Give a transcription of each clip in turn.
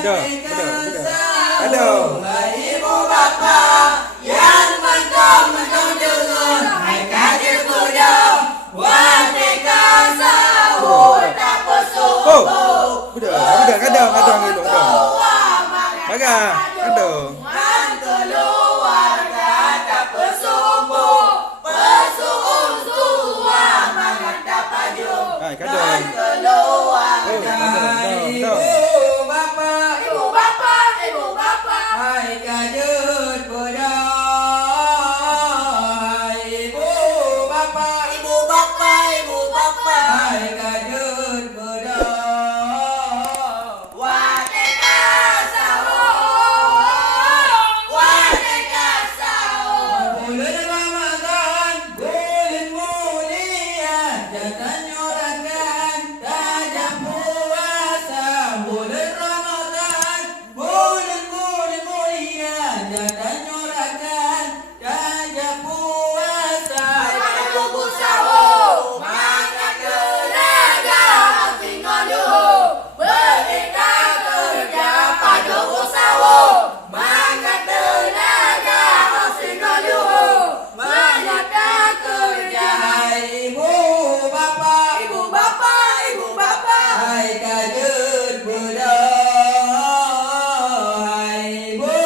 Betul, betul, betul. Aduh. Ibu bapa yang mentang-mentang dengan mereka kuda wanita sahur tak pesuk. Oh, betul, betul, kadang itu, betul. Baga, aduh. Keluarga tak pesuk, pesuk tua mangan tak paju. Hai, kadang. Keluarga Ibu bapa, ibu bapa, hai kajut pada ibu bapa, hai kajut pada wateka sahur, bulan Ramadan, bulan mulia, jangan nyorakan tajam puasa, bulan Ramadan, bulan mulia, jangan nyorakan tajam puasa. Tunggu sahur, mangat tenaga, tinggal dulu, berita kerja pada sahur, mangat tenaga, tinggal dulu, berita kerja. Hai ibu bapa, hai kajut budak, hai ibu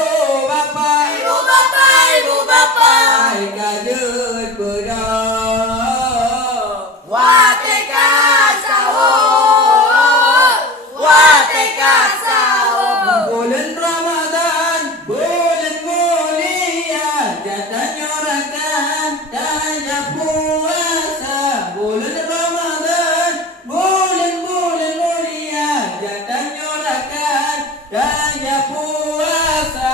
bapa, hai kajut budak. Wateka sahur. Bulan Ramadan, bulan mulia, jatah nyorakan tanya puasa. Bulan Ramadan, bulan mulia, jatah nyorakan tanya puasa.